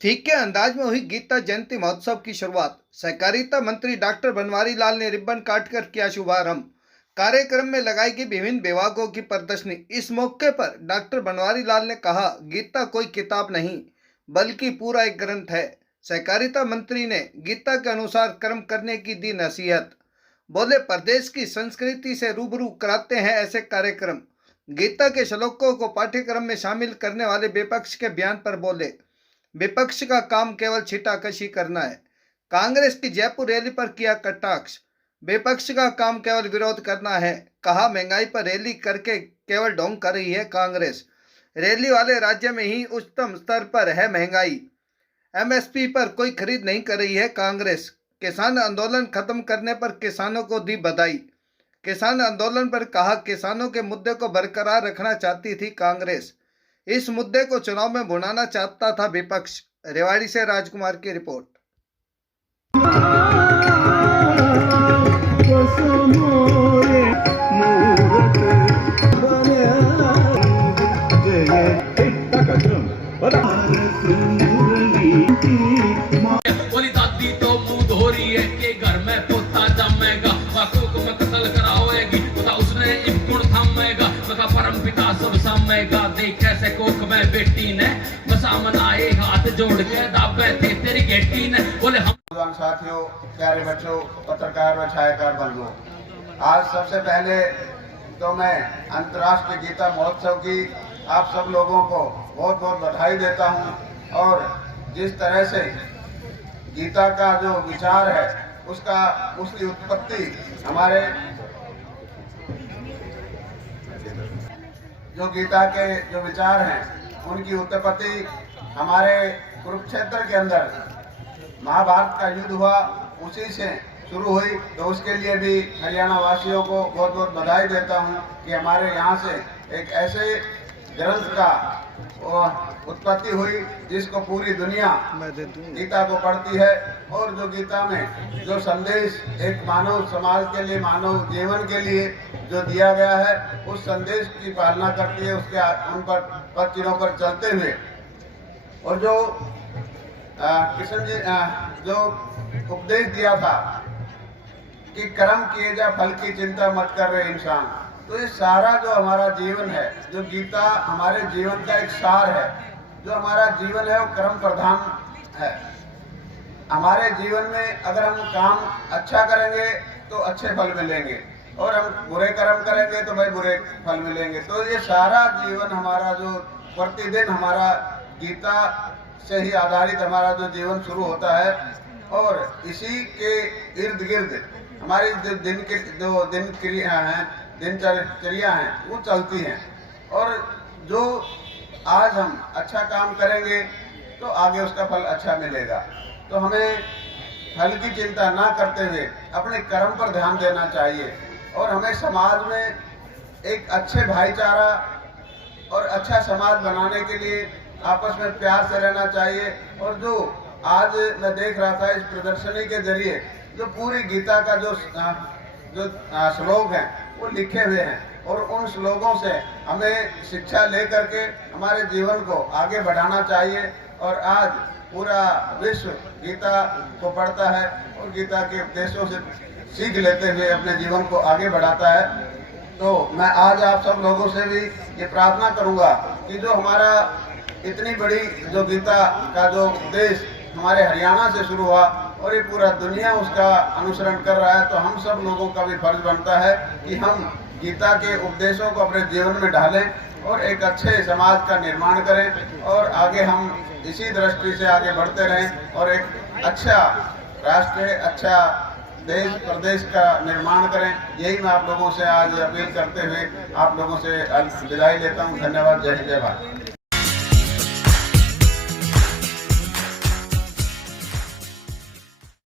फीके अंदाज में हुई गीता जयंती महोत्सव की शुरुआत। सहकारिता मंत्री डॉक्टर बनवारी लाल ने रिबन काटकर किया शुभारंभ। कार्यक्रम में लगाई गई विभिन्न विभागों की प्रदर्शनी। इस मौके पर डॉक्टर बनवारी लाल ने कहा, गीता कोई किताब नहीं बल्कि पूरा एक ग्रंथ है। सहकारिता मंत्री ने गीता के अनुसार कर्म करने की दी नसीहत। बोले, प्रदेश की संस्कृति से रूबरू कराते हैं ऐसे कार्यक्रम। गीता के श्लोकों को पाठ्यक्रम में शामिल करने वाले विपक्ष के बयान पर बोले, विपक्ष का काम केवल छीटाकशी करना है। कांग्रेस की जयपुर रैली पर किया कटाक्ष। विपक्ष का काम केवल विरोध करना है। कहा, महंगाई पर रैली करके केवल ढोंग कर रही है कांग्रेस। रैली वाले राज्य में ही उच्चतम स्तर पर है महंगाई। एमएसपी पर कोई खरीद नहीं कर रही है कांग्रेस। किसान आंदोलन खत्म करने पर किसानों को दी बधाई। किसान आंदोलन पर कहा, किसानों के मुद्दे को बरकरार रखना चाहती थी कांग्रेस। इस मुद्दे को चुनाव में भुनाना चाहता था विपक्ष। रेवाड़ी से राजकुमार की रिपोर्ट। बोली दादी तो मुंह धो रही है कि घर में पोता जमेगा, बाकों को मैं कत्ल करावेगी, बता उसने एक गुण थामेगा, मका परम पिता सब सामेगा। देख कैसे कोख में बेटी ने बसा मनाए, हाथ जोड़ के दाबे थे तेरी गेटी ने। बोले हम साथियों, प्यारे बच्चों, पत्रकार व छायाकार बंधुओं, आज सबसे पहले तो मैं अंतर्राष्ट्रीय गीता महोत्सव की आप सब लोगों को बहुत बहुत बधाई देता हूं। और जिस तरह से गीता का जो विचार है उसकी उत्पत्ति हमारे जो गीता के जो विचार हैं उनकी उत्पत्ति हमारे कुरुक्षेत्र के अंदर महाभारत का युद्ध हुआ, उसी से शुरू हुई। तो उसके लिए भी हरियाणा वासियों को बहुत बहुत बधाई देता हूं कि हमारे यहाँ से एक ऐसे ग्रंथ का उत्पत्ति हुई जिसको पूरी दुनिया गीता को पढ़ती है। और जो गीता में जो संदेश एक मानव समाज के लिए, मानव जीवन के लिए जो दिया गया है, उस संदेश की पालना करती है, उसके उन पर चिन्हों पर चलते हुए। और जो कृष्ण जी जो उपदेश दिया था कि कर्म किए जा फल की चिंता मत कर रहे इंसान, तो ये सारा जो हमारा जीवन है, जो गीता हमारे जीवन का एक सार है। जो हमारा जीवन है वो कर्म प्रधान है। हमारे जीवन में अगर हम काम अच्छा करेंगे तो अच्छे फल मिलेंगे, और हम बुरे कर्म करेंगे तो भाई बुरे फल मिलेंगे। तो ये सारा जीवन हमारा जो प्रतिदिन हमारा गीता से ही आधारित हमारा जो जीवन शुरू होता है, और इसी के इर्द गिर्द हमारी जो दिनचर्या हैं वो चलती हैं। और जो आज हम अच्छा काम करेंगे तो आगे उसका फल अच्छा मिलेगा। तो हमें फल की चिंता ना करते हुए अपने कर्म पर ध्यान देना चाहिए, और हमें समाज में एक अच्छे भाईचारा और अच्छा समाज बनाने के लिए आपस में प्यार से रहना चाहिए। और जो आज मैं देख रहा था इस प्रदर्शनी के जरिए जो पूरी गीता का जो श्लोक हैं वो लिखे हुए हैं, और उन श्लोकों से हमें शिक्षा ले करके हमारे जीवन को आगे बढ़ाना चाहिए। और आज पूरा विश्व गीता को पढ़ता है और गीता के उपदेशों से सीख लेते हुए अपने जीवन को आगे बढ़ाता है। तो मैं आज आप सब लोगों से भी ये प्रार्थना करूंगा कि जो हमारा इतनी बड़ी जो गीता का जो उपदेश हमारे हरियाणा से शुरू हुआ और ये पूरा दुनिया उसका अनुसरण कर रहा है, तो हम सब लोगों का भी फर्ज बनता है कि हम गीता के उपदेशों को अपने जीवन में ढालें और एक अच्छे समाज का निर्माण करें, और आगे हम इसी दृष्टि से आगे बढ़ते रहें और एक अच्छा राष्ट्र, अच्छा देश प्रदेश का निर्माण करें। यही मैं आप लोगों से आज अपील करते हुए आप लोगों से विदाई लेता हूँ। धन्यवाद। जय हिंद, जय भारत।